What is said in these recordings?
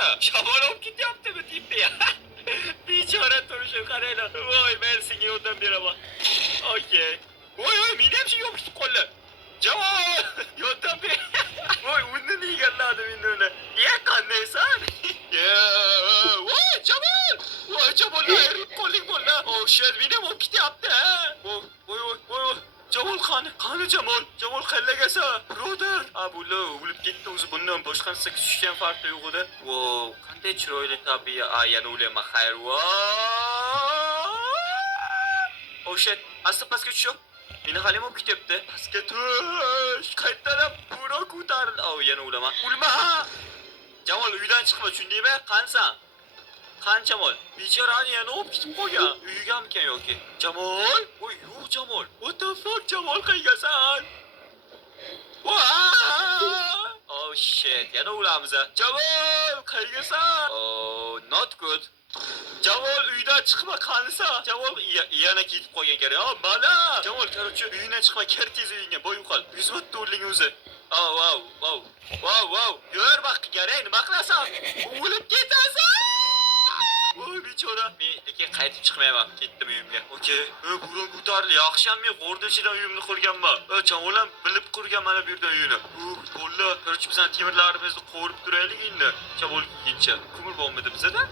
ya. Shamol olib ketyaptimi tipda ya. Bechora turishim qaranglar. Voy, men senga yordam beraman. Okey. Voy, meni ham shu yopishib qoldi. Jamol, yordam ber. Voy, uni yeganladi meni uni. Ya qandaysan? Ya, voy, Jamol. Voy, Jamol, qo'ling bo'la. Oh shit, meni ham olib ketyapti. Voy. Jamol qani Jamol? Jamol qayergasan? Brother. Bular o'lib ketdi o'zi, bundan boshqa narsa tushgan farqi yo'q edi. Wow, qanday chiroyli tabiiy. Yana o'laman, xayr. Oh shit, asta pastga tushib. Meni halim olib ketyapti. Pastga tush. Qayerdan buro ko'tarildi. Yana o'laman. O'lma. Jamol uydan chiqma, tushundingmi? Qansan? Qan Jamol? Bechorani yana olib ketib qo'ygan. Uyigamikan yoki? Jamol? Voy, yo'q Jamol. What the fuck Jamol, qayersan? Oh shit, yana o'lamiz. Jamol, qayersan? Oh, not good. Jamol uydan chiqma, qanisa? Jamol yana ketib qolgan kerak. Mana. Jamol, qarochi uydan chiqma, kir tez uyingga, boy yo'qol. 100 o'tdi o'rling o'zi. Wow. Yur baq, kerak, nima qilasan? O'lib ketasan. Voy bechora, men lekin qaytib chiqmayman. Ketdim uyimga. Okey. Bugun ko'tarildi. Yaxshiyam men g'ordachidan uyimni qurganman. Jamol ham bilib qurgan mana bu yerdan uyini. Qo'lla, qarochi bizning temirlarimizni qo'rib turaylik endi. Jamol kelguncha. Ko'mir bormidi bizda?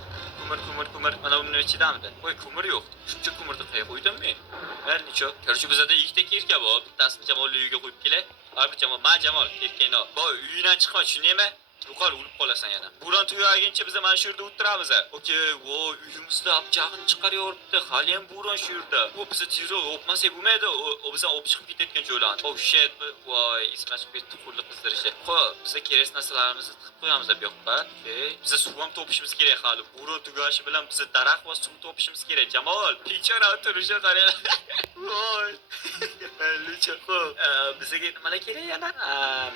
Ko'mir. Mana bunun ichidamidi? Voy, ko'mir yo'q. Shuncha ko'mirni qayerga qo'ydim men? Har necha. Qarochi bizda ikkita kirka bor. Bittasini Jamolning uyiga qo'yib kelay. Jamol, kirkangni. Voy, uydan chiqma, tushunaymi? Yo'qol, o'lib qolasan yana. Buron tugaguncha biz mana shu yerda o'tiramiz. Okey, voy, uyimizda abjag'ini chiqaryapti. Hali ham buron shu yerda. Bu bizni tezroq o'pmasak bo'lmaydi. O bizdan o'p chiqib ketayotgan joylarni. Oh shit, voy, ismash ketdi qulliq qizdirishi. Xo'p, biz kerak narsalarimizni tiqib qo'yamiz bu yoqqa. Okey, biz suv ham topishimiz kerak hali. Buron tugashi bilan biz daraxt va suv topishimiz kerak. Jamol, bechora turishi qaranglar. Voy. Lecha xo'p, bizga nimalar kerak yana?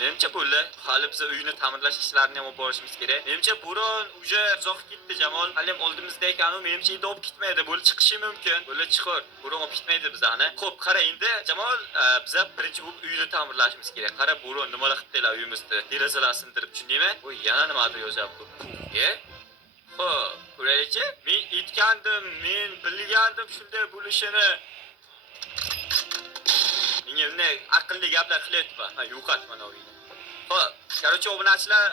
Menimcha bo'ldi. Hali biz uyni ta'mirlash ishlarini ham olib borishimiz kerak. Menimcha Buron uje uzoq ketdi Jamol. Hali ham oldimizda ekan, menimcha endi olib ketmaydi. Bo'lib chiqishi mumkin. Bo'lib chiqar. Buron olib ketmaydi bizani. Xo'p, qara endi Jamol, biz birinchi bo'lib uyni ta'mirlashimiz kerak. Qara Buron nimalar qildilar uyimizni. Derazalarni sindirib, tushundingmi? Voy, yana nimadir yozyapti. Xo'p, ko'raylikchi. Men aytgandim, men bilgandim shunday bo'lishini. Menga bunday aqlli gaplar qilyapti. Yo'qot mana uyni. Xo'p, qarochi obunachilar,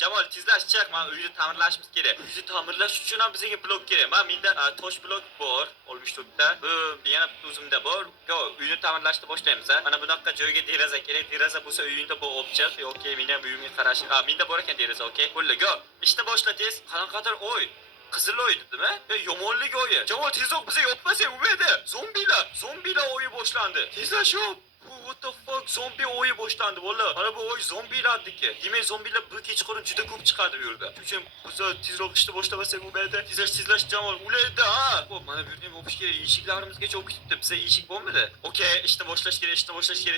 Jamol tezlash chiq, men uyni ta'mirlashimiz kerak. Uyni ta'mirlash uchun ham bizga blok kerak. Menda tosh blok bor, 64 ta. Bu yana o'zimda bor. Uyni ta'mirlashni boshlaymiz. Mana bunaqa joyga deraza kerak. Deraza bo'lsa uyingda bu opchiq yoki men ham uyimga qarash. Menda bor ekan deraza, okey. Bo'ldi, go. Ishni boshla tez. Qanaqadir oy. Qizil oy dedimi? Yomonlik oyi. Jamol tezroq bizga yopmasak bo'lmaydi. Zombilar oyi boshlandi. Tezlash yop. What the fuck? Zombi o'yi boshlandi valla. Mana bu o'y zombilardiki. Demak, zombilar bu kechqurun juda ko'p chiqadi bu yerda. Shuning uchun biz tezroq ishni boshlamasak bo'lmaydi. Tezlash Jamol. Ulaydi, ha. Xo'p, mana bu yerdan o'pish kerak. Eshiklarimizgacha o'pib ketibdi. Bizda eshik bormidi? Okey, ishni boshlash kerak.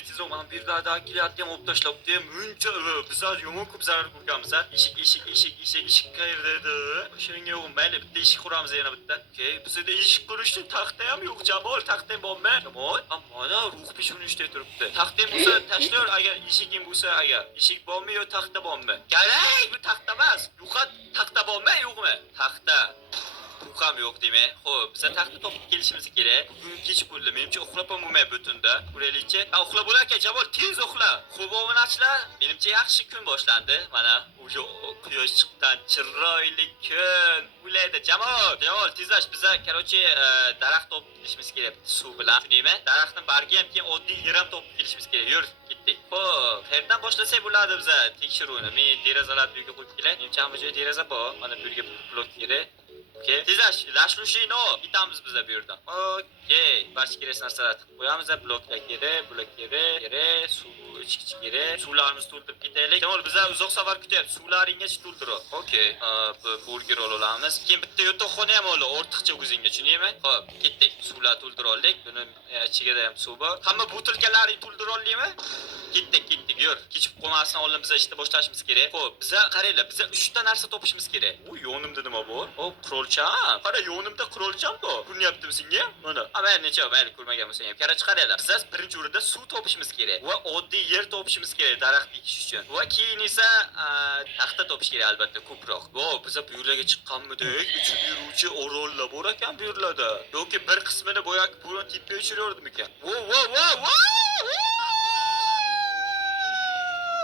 Tezroq mana bu yerlardan kelyapti, olib tashlabdi. Muncha bizlar yomon ko'p zarar ko'rganmiz. Eshik qayerda edi? O'shanga yo'q, mayli bitta eshik quramiz yana bitta. Okey, bizda eshik qurishni taxta ham yo'q. Jamol, taxta bormi? Jamol, mana ruh pishunishda turibdi. Taxtam bo'lsa tashlar, agar eshiging bo'lsa, agar eshik bormi yo taxta bormi? Kerak, bu taxta emas. Yo'qot, taxta bormi, yo'qmi? Taxta. Bu ham yo'q demak. Xo'p, biz taxta topib kelishimiz kerak. Bugun kech bo'ldi. Menimcha uxlab ham bo'lmay butunda. Ko'raylikchi. Uxlab bo'larkan, Jamol, tez uxla. Xo'p, obunachilar, menimcha yaxshi kun boshlandi. Mana o'sha quyosh chiqqan chiroyli kun. Ulaydi Jamol, tezlash. Biz qarochi daraxt topib kelishimiz kerak suv bilan. Tushunaymi? Daraxtning bargi ham keyin oddiy yer ham topib kelishimiz kerak. Yur, ketdik. Xo'p, qayerdan boshlasak bo'ladi biz tekshiruvni? Men derazalarni uyga qo'yib kelay. Menimcha hamma joyda deraza bor. Mana bu yerga blok kerak. Okey, tezlash, lashlushino, ketamiz biz bu yerdan. Okey, barcha kerak narsalarni tiqib qo'yamiz. Bloklar kerak, suv ichkichi kerak. Suvlarimizni to'ldirib ketaylik. Jamol, bizlar uzoq safar kutyapti. Suvlaringiz to'ldirib. Okey, bu burger olamiz. Keyin bitta yotoqxona ham ol, ortiqcha o'zingga, tushunaymi? Xo'p, ketdik. Suvlar to'ldirib oldik. Buni ichida ham suv bor. Hamma butilkalarini to'ldirib oldingmi? Ketdik, yur. Kechib qolmasdan oldin biz ishni boshlashimiz kerak. Xo'p, biza qaranglar, biza 3 ta narsa topishimiz kerak. U yonimda nima bor? O, qurolcha. Qara, yonimda qurolcham bor. Ko'ryaptimi senga? Mana. Mayli, necha mayli ko'rmagan bo'lsang ham. Qarang, qaranglar. Biz birinchi o'rinda suv topishimiz kerak va oddiy yer topishimiz kerak daraxt ekish uchun. Va keyin esa taxta topish kerak albatta ko'proq. Vo, biz bu yerlarga chiqqanmidik? Uchib yuruvchi orollar bor ekan bu yerlarda. Yoki bir qismini boyaq buni tipga uchirayordimikan? Vo.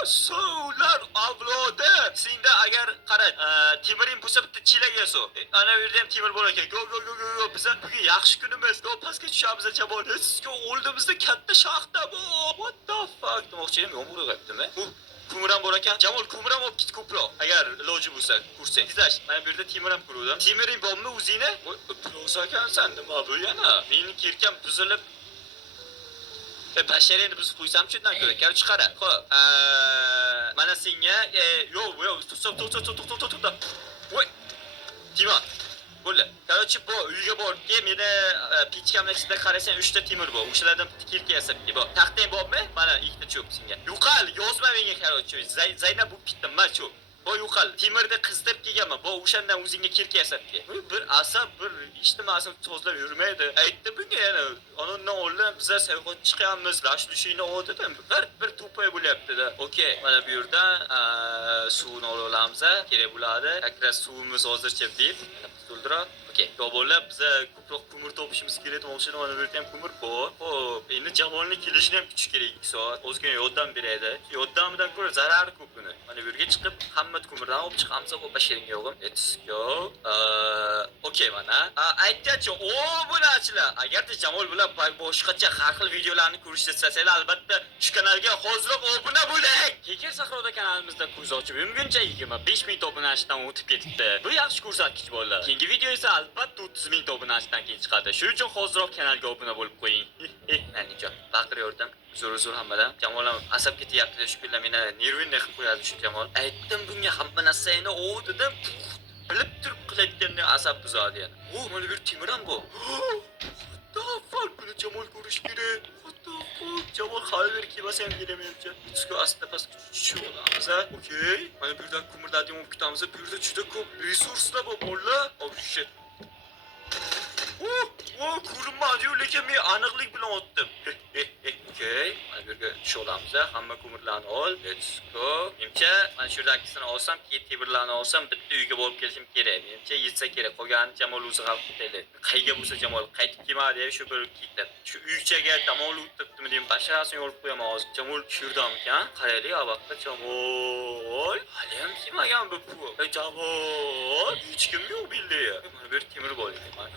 Suvlar avlodi. Senda agar qara, temiring bo'lsa bitta chilaga suv. Ana bu yerda ham temir bor ekan. Go. Biz bugun yaxshi kunimiz. Go pastga tushamiz jamoat. Sizga oldimizda katta shaxta bu. What the fuck? Demoqchi edim, yomg'ir yog'yaptimi? Ko'miram bor ekan. Jamol ko'miram olib ket ko'proq. Agar iloji bo'lsa, kursang. Tezlash. Mana bu yerda temiram ko'rdim. Temiring bormi o'zingni? Plos ekansan, nima bu yana? Meni kirkam buzilib basharani biz qo'ysam shundan ko'ra. Короче, qara. Xo'p, mana senga yo'q, to'xta. Voy. Timon. Bo'ldi. Короче, bu uyga borib, meni pechkamning ichida qarasang 3 ta temir bor. O'shalardan bitta kirka yasab. Bu taxtang bormi? Mana ikkita cho'p senga. Yo'qal, yozma menga короче. Zaynab bu bitdim, men cho'p. Bu yo'qal, temirni qizdirib kelganman. Bu o'shandan o'zingga kirka yasab kel. Bir asab, bir ijtimoiy so'zlar yurmaydi. Aytdi bunga yana. Onundan oldin biz sayohat chiqamiz, rashlushini oldidan bir to'pay bo'lyapti-da. Okey, mana bu yerda suvni olamiz, kerak bo'ladi. Akras suvimiz hozircha deb, to'ldirib. Okey, yo'qolib biz ko'proq ko'mir topishimiz kerak demoqchiman. Mana bu yerda ham ko'mir bor. Xo'p, endi jamoatning kelishini ham kutish kerak 2 soat. O'zgina yordam beradi. Yordamidan ko'ra zarari ko'p buni. Mana bu yerga chiqib hamma ko'mirdan olib chiqamiz, o'pa sheringa yo'g'im. Let's go. Okey mana. Aytgancha, obunachilar, agarda Jamol bilan boshqacha har xil videolarni ko'rishni istasanglar, albatta shu kanalga hozirroq obuna bo'ling. Keker sahroda kanalimizda ko'z ochib yumguncha 25 ming obunachidan o'tib ketibdi. Bu yaxshi ko'rsatkich bo'ldi. Keyingi video esa albatta 30 ming obunachidan keyin chiqadi. Shuning uchun hozirroq kanalga obuna bo'lib qo'ying. Manicha, baqiraverdim. Zo'r hammadan. Jamol ham asab ketyapti. Shu kunlar meni nervimni qilib qo'yadi shu Jamol. Aytdim bunga hamma narsani dedim. Bilib turib qilayotganda asab buzadi yana. Mana bir temir ham bu. What the fuck? Buni Jamol ko'rish kerak. What the fuck? Jamol xabar kelmasa ham kelamayapti. Bizga asta pastga tushib olamiz. Okey. Mana bu yerdan ko'mirlarni olib ketamiz. Bu yerda juda ko'p resurslar bor, bolalar. Oh shit. Ko'rinmadi, lekin men aniqlik bilan otdim. Okey, mana bu yerga tushib olamiz. Hamma ko'mirlarni ol. Let's go. Menimcha, mana shu yerdagini olsam, keyin temirlarni olsam, bitta uyga borib kelishim kerak. Menimcha yetsa kerak. Qolgani Jamol o'zi ham ketayli. Qayga bo'lsa Jamol qaytib kelmadi, shu bir ketdi. Shu uychaga tamol o'tiribdimi deyim, basharasini yorib qo'yaman hozir. Jamol shu yerdamikan? Qaraylik, avaqda Jamol. Hali ham kelmagan bu. Jamol, hech kim yo'q bildi. Mana bir temir bor ekan.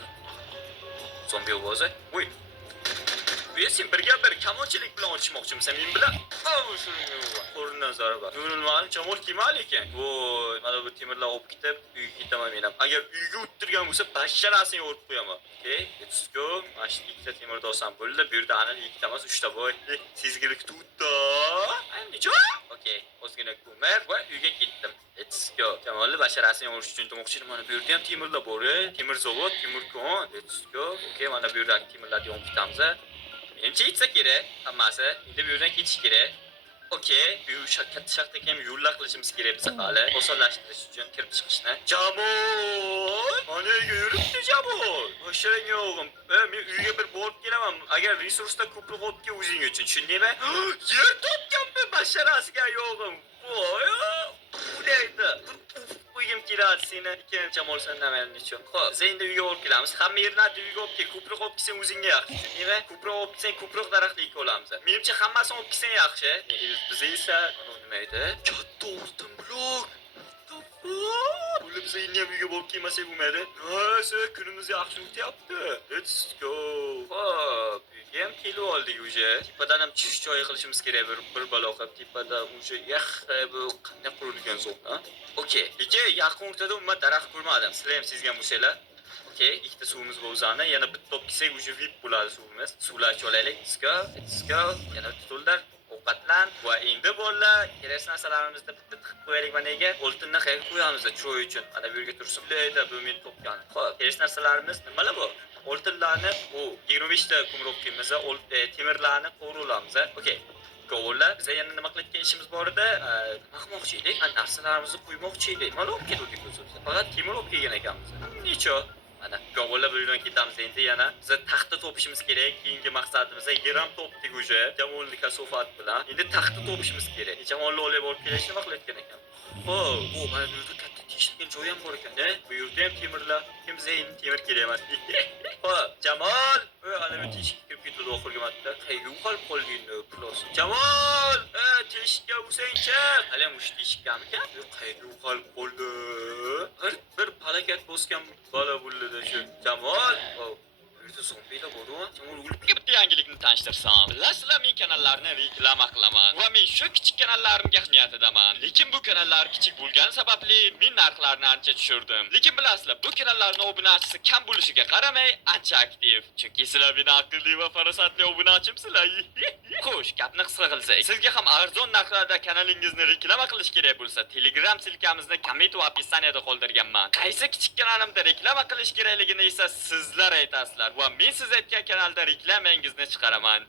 Zombi ovozi. Voy. Bu sen birga bir kamonchilik bilan ochmoqchimisan men bilan? O'rnidan zarba. Yo'lmani Jamol kelmadi ekan. Voy, mana bu temirlar olib ketib, uyga ketaman men ham. Agar uyga o'tirgan bo'lsa, basharasini yorib qo'yaman. Okay, let's go. Mana shu ikkita temirni olsam bo'ldi. Bu yerda ana ikkita emas, 3 ta bor. Sezgilik tutdi. Andijo? Okay, o'zgina ko'mir va uyga ketdim. Let's go. Jamolni basharasini yorish uchun demoqchiman. Mana bu yerda ham temirlar bor. Temir zavod, temir kon. Let's go. Okay, mana bu yerda temirlarni olib ketamiz. Menimcha yetsa kerak hammasi. Endi bu yerdan ketish kerak. Okey, bu katta shaxtaga ham yo'llar qilishimiz kerak biz hali. Osonlashtirish uchun kirib chiqishni. Jamol! Mana yuribdi Jamol. Boshlang o'g'lim. Men uyga bir borib kelaman. Agar resurslar ko'proq olib kel o'zing uchun, tushundingmi? Yer topganman basharasiga o'g'lim. Voy! Ulaydi. Uyim keladi seni. Keyin Jamol sendan nechun. Xo'p, biz endi uyga olib kelamiz. Hamma yerlarni uyga olib kel. Ko'proq olib kelsang o'zingga yaxshi. Tushundingmi? Ko'proq olib kelsang ko'proq daraxtlik olamiz. Menimcha hammasini olib kelsang yaxshi. Biz esa nima edi? Katta oltin blok. Bo'lib biz endi ham uyga olib kelmasak bo'lmaydi. Nasa, kunimiz yaxshi o'tyapti. Let's go. Xo'p, uyga ham kelib oldik уже. Tepadan ham tushish joyi qilishimiz kerak bir baloqa. Tepada уже bu qanday qurilgan zona? Okey. Lekin yaqin o'rtada umuman daraxt ko'rmadim. Sizlar ham sezgan bo'lsanglar. Okey, ikkita suvimiz bor o'zani. Yana bitta olib kelsak уже VIP bo'ladi suvimiz. Suvlarni olaylik. Let's go. Yana to'ldir. Ovqatlan va endi bolalar, kerak narsalarimizni bitta tiqib qo'yaylik managa. Oltinni qayerga qo'yamiz choy uchun? Mana bu yerga tursin. Deydi, bu men topgan. Xo'p, kerak narsalarimiz nimalar bor? Oltinlarni, 25 ta ko'mir olib kelamiz, temirlarni qo'rolamiz. Okey. Qo'llar, biz yana nima qilayotgan ishimiz bor edi? Nima qilmoqchi edik? Narsalarimizni qo'ymoqchi edik. Mana olib keldik o'zimiz. Faqat temir olib kelgan ekanmiz. Necha? Ana go'g'illar buyurdan ketamiz endi yana. Biz taxta topishimiz kerak. Keyingi maqsadimiz yeram topdik уже. Jamolni kasofat bilan. Endi taxta topishimiz kerak. Jamolni olib borib kelishni nima qilayotgan ekan? O, mana bu yerda katta teshikkan joy ham bor ekan. Bu yerda ham temirlar. Kim bizga endi temir kerak emas. Xo'p, Jamol, ana bu teshikka kirib ketdi oxirgi marta. Qayerga qolib qoldingni, plos. Jamol, teshikka o'sangchi. Hali mush teshikkamkan? Qayerga qolib qoldi? Bir harakat bosgan bola bo'ldi shu. Jamol, Yurda zombilar bormi? Jamol o'lib bitta yangilikni tanishtirsam. Bilasizlar, men kanallarni reklama qilaman va men shu kichik kanallarimga niyatidaman. Lekin bu kanallar kichik bo'lgani sababli men narxlarni ancha tushirdim. Lekin bilasizlar, bu kanallarning obunachisi kam bo'lishiga qaramay ancha aktiv. Chunki sizlar meni aqlli va farosatli obunachimsizlar. Xo'sh, gapni qisqa qilsak, sizga ham arzon narxlarda kanalingizni reklama qilish kerak bo'lsa, Telegram silkamizni komment va opisiyaniyada qoldirganman. Qaysi kichik kanalimda reklama qilish kerakligini esa sizlar aytasizlar va men siz aytgan kanalda reklamangizni chiqaraman.